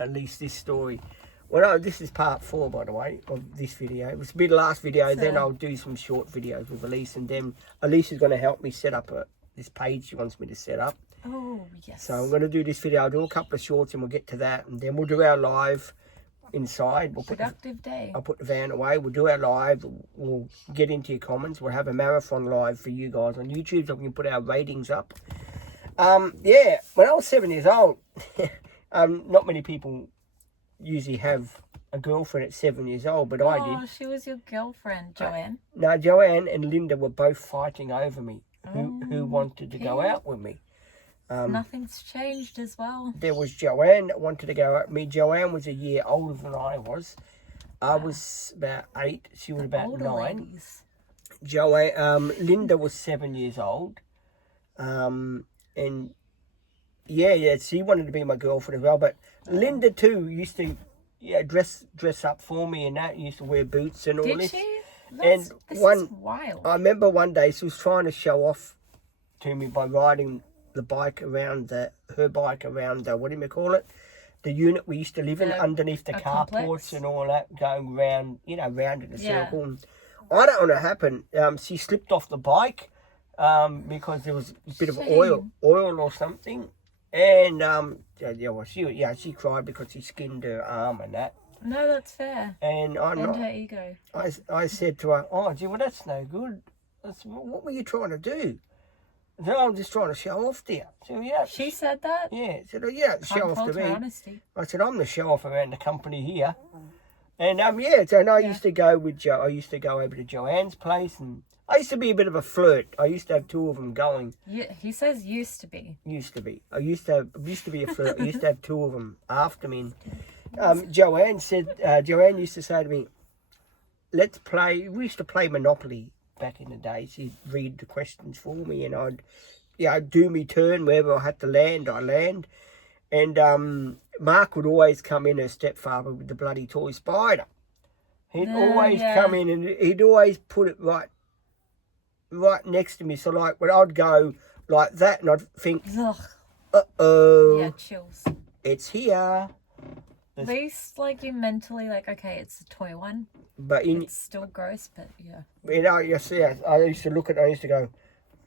at least this story. Well, this is part 4, by the way, of this video. It was be the last video, then I'll do some short videos with Elise, and then Elise is going to help me set up this page she wants me to set up. Oh, yes. So I'm going to do this video. I'll do a couple of shorts and we'll get to that, and then we'll do our live inside. Productive day. I'll put the van away. We'll do our live. We'll get into your comments. We'll have a marathon live for you guys on YouTube so we can put our ratings up. Yeah, when I was 7 years old, not many people usually have a girlfriend at 7 years old, but I did. Oh, she was your girlfriend, Joanne. No, Joanne and Linda were both fighting over me. Who wanted to go out with me. Nothing's changed as well. There was Joanne that wanted to go out with me. Joanne was a year older than I was. I was about 8. She was about Older 9. ladies. Joanne, Linda was 7 years old. And yeah, she wanted to be my girlfriend as well. But Linda too used to dress up for me and that. Used to wear boots and all this. Did she? This is wild. I remember one day she was trying to show off to me by riding the bike around her bike around the, what do you call it? The unit we used to live in, underneath the carports and all that, going round, round in a circle. And I don't know what happened. She slipped off the bike because there was a bit of oil or something. And she cried because she skinned her arm and that. No, that's fair. And her ego. I said to her, "Oh, gee, well, that's no good. What were you trying to do?" I said, "I'm just trying to show off there." So, yeah. She said that? Yeah. She said, "Oh, yeah, show off to me." Honesty. I said, "I'm the show off around the company here." And I used to go with I used to go over to Joanne's place, and I used to be a bit of a flirt. I used to have 2 of them going. Yeah, he says used to be. Used to be. I used to be a flirt. I used to have 2 of them after me. Joanne used to say to me, "Let's play." We used to play Monopoly back in the day. She'd read the questions for me, and I'd do me turn wherever I had to land. I land, and Mark would always come in, her stepfather, with the bloody toy spider. He'd always come in, and he'd always put it right next to me. So like when I'd go like that, and I'd think, "Uh-oh, yeah, chills. It's here." At least, you mentally, okay, it's a toy one. But it's still gross, but yeah. I used to look at it, I used to go,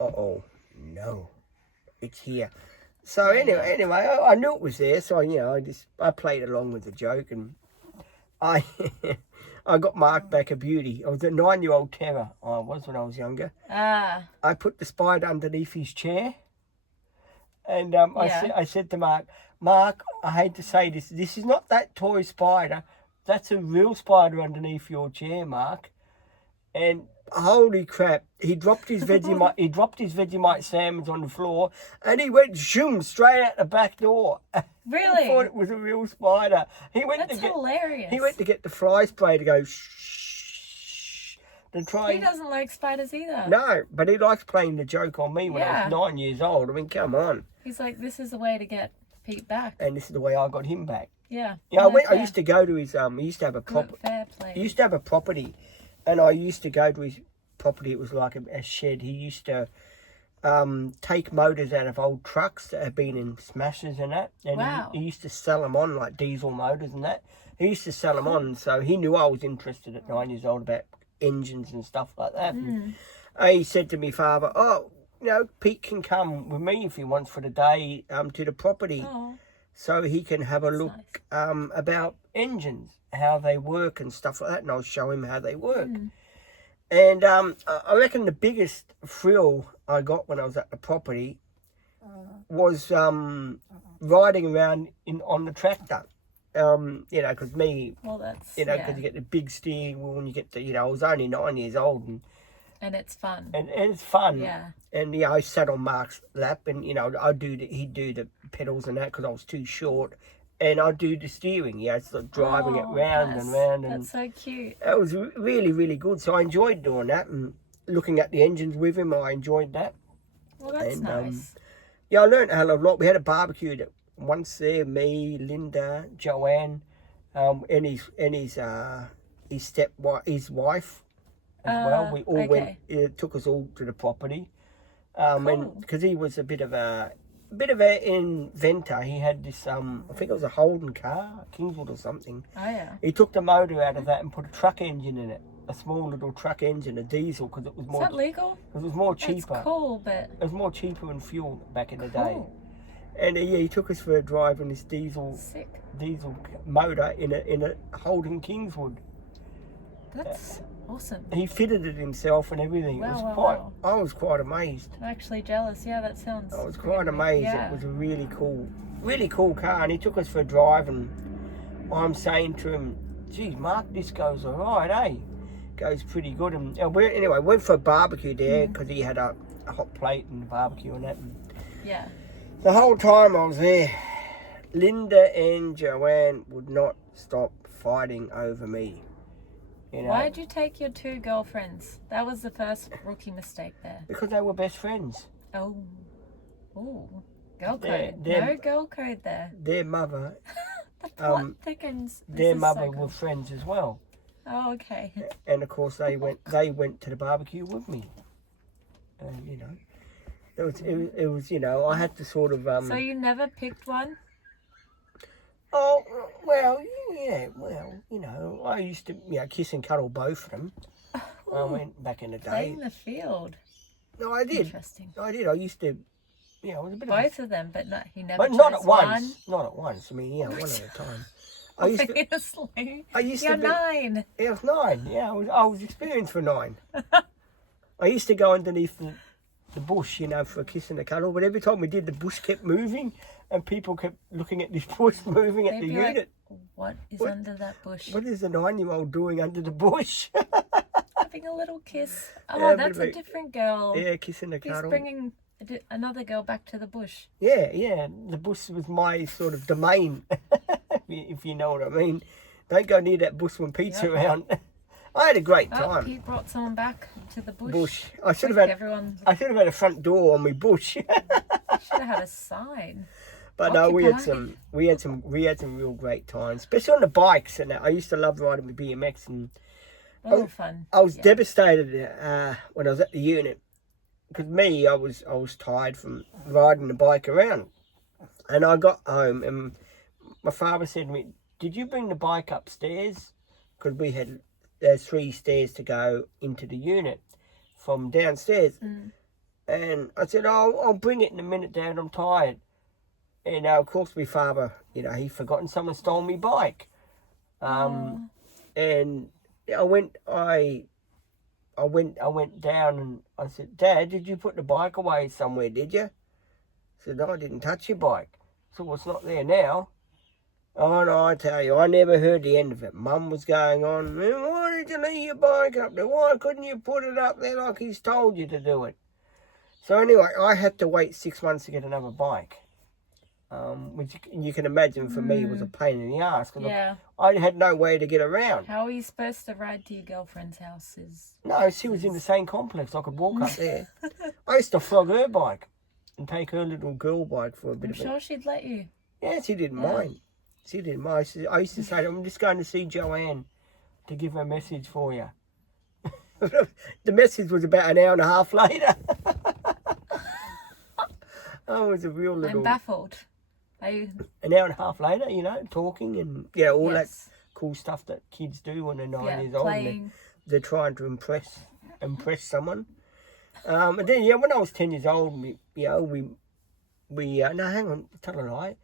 "Uh-oh, no, it's here." So anyway, I knew it was there, so I played along with the joke, and I got Mark back a beauty. I was a 9-year-old terror, I was, when I was younger. I put the spider underneath his chair, and I said to Mark, I hate to say this is not that toy spider. That's a real spider underneath your chair, Mark. And holy crap, he dropped his Vegemite sandwich on the floor, and he went zoom straight out the back door. Really? He thought it was a real spider. That's hilarious. He went to get the fly spray to go shh. He doesn't like spiders either. No, but he likes playing the joke on me when I was 9 years old. I mean, come on. He's like, this is the way to get Pete back. And this is the way I got him back. Yeah. I used to go to his he used to have a property. Fair play. He used to have a property, and I used to go to his property. It was like a shed. He used to take motors out of old trucks that had been in smashes and that, and he used to sell them on, like diesel motors and that. He used to sell them on, so he knew I was interested at 9 years old about engines and stuff like that. And he said to me, "Father, Pete can come with me if he wants for the day to the property." So he can have a look about engines, how they work and stuff like that, and I'll show him how they work. And I reckon the biggest thrill I got when I was at the property was riding around on the tractor. Because because you get the big steering wheel, and you get I was only 9 years old, and it's fun. And it's fun. Yeah. And I sat on Mark's lap, and he'd do the pedals and that because I was too short, and I'd do the steering. Driving it round and round. And that's so cute. It was really, really good. So I enjoyed doing that and looking at the engines with him. I enjoyed that. Well, that's nice. I learned a hell of a lot. We had a barbecue once there. Me, Linda, Joanne, and his wife as well. We all went. It took us all to the property. And because he was a bit of a bit of an inventor. He had this, I think it was a Holden car, Kingswood or something. Oh yeah. He took the motor out of that and put a truck engine in it. A small little truck engine, a diesel, because it was Is more. that legal? It was more cheaper. That's cool, but It was more cheaper than fuel back in the day. cool. And yeah, he took us for a drive in this diesel Sick. motor in a Holden Kingswood. That's awesome. He fitted it himself and everything. Wow, it was wow, quite. wow. I was quite amazed. I'm actually jealous. Yeah, that sounds. I was pretty quite neat. amazed. Yeah. It was a really cool car, and he took us for a drive. And I'm saying to him, "Geez, Mark, this goes all right, eh? Goes pretty good." And anyway, went for a barbecue there because he had a hot plate and barbecue and that. And Yeah. the whole time I was there, Linda and Joanne would not stop fighting over me. You know, Why did you take your 2 girlfriends? That was the first rookie mistake there. because they were best friends. Oh. Ooh. Girl They're- code. they're- No girl code there. Their mother, The plot Um, thickens. This their is mother so were cool. friends as well. Oh, okay. And of course they went to the barbecue with me. And you know, it was you know, I had to sort of So you never picked one? oh well yeah, well, you know, I used to kiss and cuddle both of them. I went back in the day. Playing the field. No, I did. Interesting. I did. I used to it was a bit Both of them, but no, he never but not chose at one. once. Not at once. I mean, one at a time. I used to Obviously. I used You're to be, 9. Yeah, I was 9. Yeah, I was experienced for 9. I used to go underneath the bush, you know, for a kiss and a cuddle. But every time we did, the bush kept moving, and people kept looking at this bush moving at They'd the be unit. like, what is What- under that bush? What is a 9-year-old doing under the bush? Having a little kiss. Oh, Yeah, a bit that's of a a- different girl. Yeah, kiss and a He's cuddle. bringing another girl back to the bush. Yeah. The bush was my sort of domain, if you know what I mean. Don't go near that bush when Pete's Yep. around. I had a great Oh, time. Pete brought someone back to the bush. Bush. I should have Quick, had. everyone I should have had a front door on my bush. should have had a sign. But no, we had Occupied. some real great times, especially on the bikes. And I used to love riding with BMX, and All fun. I was Yeah. devastated when I was at the unit because I was tired from riding the bike around, and I got home and my father said to me, "Did you bring the bike upstairs?" Because we had 3 stairs to go into the unit from downstairs, and I said, "Oh, I'll bring it in a minute, Dad. I'm tired." And of course, my father, he forgotten someone stole my bike, and I went down and I said, "Dad, did you put the bike away somewhere, did you?" I said, "No, I didn't touch your bike." So well, it's not there now. Oh no, I tell you, I never heard the end of it. Mum was going on, "Why did you leave your bike up there? Why couldn't you put it up there like he's told you to do it?" So anyway, I had to wait 6 months to get another bike. Which you can imagine for me was a pain in the ass because Yeah. I had no way to get around. How are you supposed to ride to your girlfriend's houses? No, she was in the same complex. I could walk up there. I used to flog her bike and take her little girl bike for a bit I'm of it. sure she'd let you. Yeah, she didn't mind. She didn't mind. I used to say, "I'm just going to see Joanne to give her a message for you." The message was about an hour and a half later. I was a real little... I'm baffled. Are you? An hour and a half later, talking and all that Yes. cool stuff that kids do when they're 9 Yeah, years old. And playing. they're trying to impress someone. And then when I was 10 years old, no, hang on, tell a lie.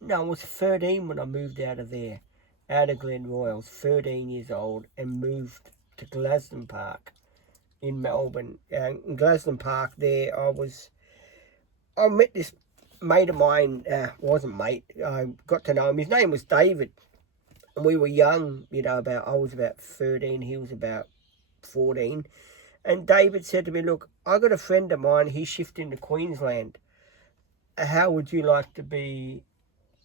No, I was 13 when I moved out of there, out of Glen Royal. I was 13 years old and moved to Glaston Park in Melbourne. In Glaston Park, there I met this mate of mine. Wasn't mate. I got to know him. His name was David, and we were young. I was about 13. He was about 14. And David said to me, "Look, I got a friend of mine. He's shifting to Queensland. How would you like to be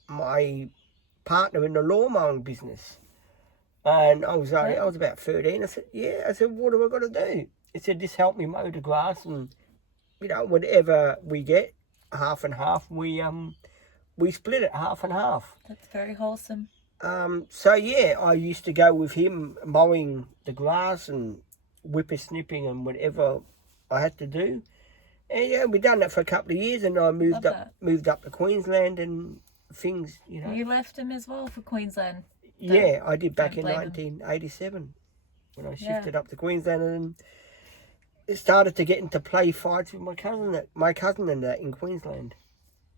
my partner in the lawn mowing business?" And I was about 13. I said, "Yeah." I said, "What have I got to do?" He said, "Just help me mow the grass, and whatever we get, half and half. We split it half and half." That's very wholesome. So yeah, I used to go with him mowing the grass and whippersnipping and whatever I had to do. And yeah, we done that for a couple of years, and I Love that. moved up to Queensland and things, you know. You left him as well for Queensland. Yeah, I did back in blame him. 1987 when I Yeah. shifted up to Queensland, and it started to get into play fights with my cousin and that in Queensland,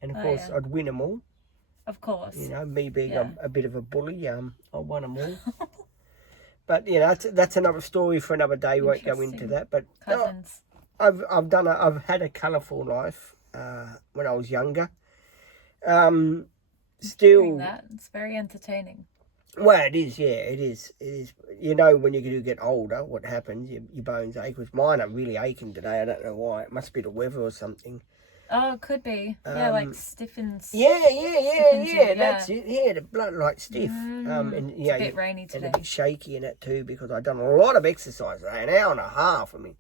and of Oh, course yeah. I'd win them all. Of course. You know, me being Yeah. a bit of a bully, I won them all. But you know, that's another story for another day. Won't go into Interesting. that. But no, Cousins. I've had a colourful life when I was younger. Hearing Still, that, it's very entertaining. well, it is. Yeah, it is. It is. You know, when you do get older, what happens? Your bones ache. With mine, are really aching today. I don't know why. It must be the weather or something. Oh, it could be. Yeah, like stiffens. Yeah. Stiffens you, That's it. Yeah, the blood like stiff. And It's yeah, a bit rainy and today. a bit shaky in it too because I've done a lot of exercise today, an hour and a half. I mean,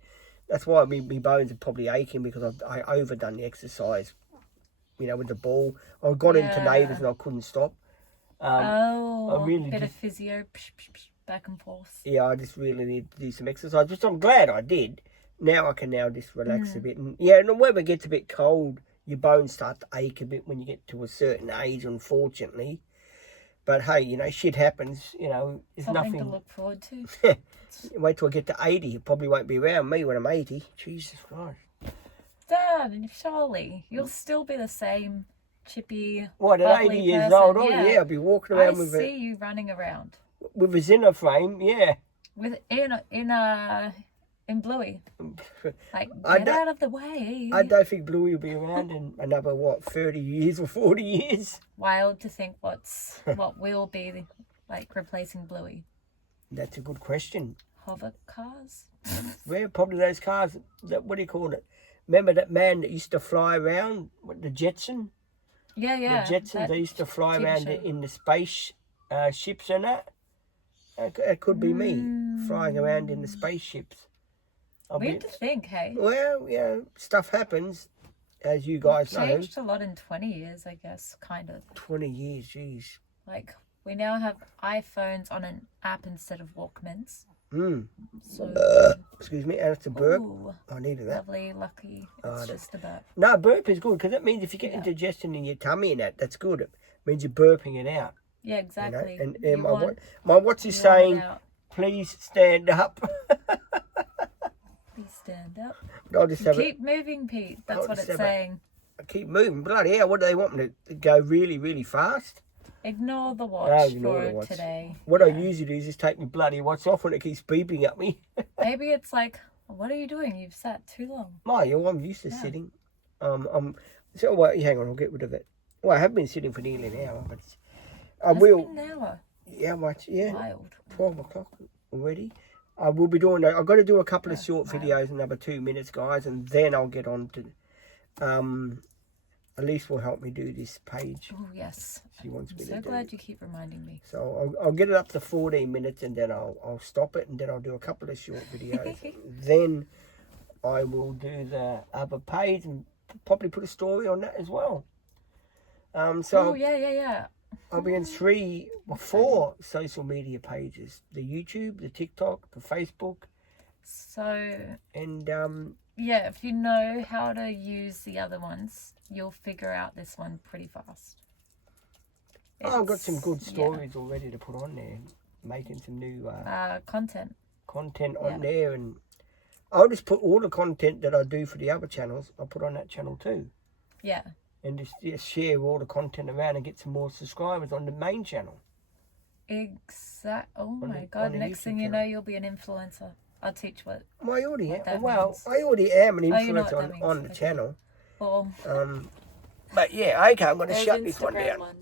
that's why my bones are probably aching because I overdone the exercise. You know, with the ball, I got into Yeah. neighbours and I couldn't stop. Oh, I really bit of just- physio, back and forth. Yeah, I just really need to do some exercise, which I'm glad I did. Now I can just relax a bit. And yeah, and the weather gets a bit cold. Your bones start to ache a bit when you get to a certain age, unfortunately. But hey, you know, shit happens. You know, there's Something nothing. to look forward to. Wait till I get to 80. It probably won't be around me when I'm 80. Jesus Christ. Dad, surely you'll still be the same chippy. What, at bubbly 80 years person. old? Oh, yeah, I'll be walking I around with see you running around with a Zimmer frame, yeah. with in Bluey. Like, I get don't- out of the way. I don't think Bluey will be around in another, 30 years or 40 years. Wild to think what will be like replacing Bluey. That's a good question. Hover cars. Well, probably those cars, what do you call it? Remember that man that used to fly around, the Jetson? Yeah. The Jetsons, that they used to fly TV around show. in the space ships and that. That could be me, flying around in the spaceships. Weird to think, hey. Well, yeah, stuff happens, as you guys know. Changed a lot in 20 years, I guess, kind of. 20 years, jeez. Like, we now have iPhones on an app instead of Walkmans. So, Excuse me, and it's a burp. ooh, I needed that. lovely, lucky. It's just a burp. No, burp is good because that means if you get indigestion in your tummy and that's good. It means you're burping it out. Yeah, You know? exactly. And You my watch is want it saying, out. please stand up. Please stand up. I'll just have Keep moving, Pete. That's what just it's have a- saying. keep moving. Bloody hell, what do they want me to go really, really fast? Ignore the watch ignore for the watch. today. What I usually do is just take my bloody watch off when it keeps beeping at me. Maybe it's like, what are you doing? You've sat too long. I'm used to sitting. So well, hang on, I'll get rid of it. Well, I have been sitting for nearly an hour, but I It's will. been an hour. Yeah, much. Yeah, Wild. 12 o'clock already. I will be doing that. I've got to do a couple of short videos, another 2 minutes, guys, and then I'll get on to. Elise will help me do this page. Oh, yes. She wants me I'm to so do. glad you keep reminding me. So I'll get it up to 14 minutes, and then I'll stop it, and then I'll do a couple of short videos. Then I will do the other page and probably put a story on that as well. So Oh, yeah. I'll be in 4 social media pages: the YouTube, the TikTok, the Facebook, So, and yeah, if you know how to use the other ones, you'll figure out this one pretty fast. I've got some good It's- stories already to put on there. Making some new content. content on there, and I'll just put all the content that I do for the other channels. I'll put on that channel too, Yeah. and just share all the content around and get some more subscribers on the main channel. Oh my the- God. on the Next YouTube thing you channel. know, you'll be an influencer. I'll teach what. Well, I already am. that Well, means. I already am an Oh, you know what influencer that means. on the Okay. channel. Well, But yeah, okay, I'm going to those shut this one Instagram down. ones.